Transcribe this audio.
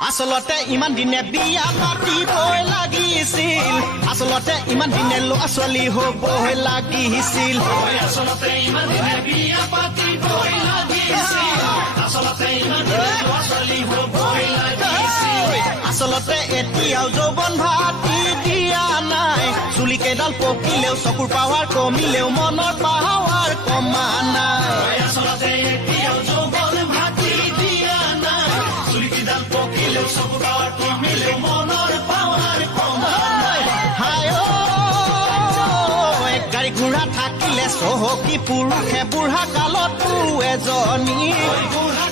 আচলতে ইমান দিনে বিয়া পাতিবই লাগিছিল আচলতে ইমান দিনে ল'ৰা ছোৱালী হ'বই লাগিছিল আচলতে ইমান দিনে বিয়া পাতিবই লাগিছিল আচলতে ইমান দিনে ল'ৰা ছোৱালী হ'বই লাগিছিল আচলতে এতিয়াও যৌৱন ভাতি দিয়া নাই চুলি কেইডাল পকিলেও চকুৰ পাৱাৰ কমিলেও মনৰ পাৱাৰ কমা নাই আচলতে এতিয়াও যৌৱন ভাতি দিয়া নাই চুলি কেইডাল পকিলেও চকুৰ পাৱাৰ কমিলেও মনৰ পাৱাৰ কমা নাই হায় গাড়ী ঘোঁৰা থাকিলে চহকী পুৰুষে বুঢ়া কালতো এজনী বুঢ়া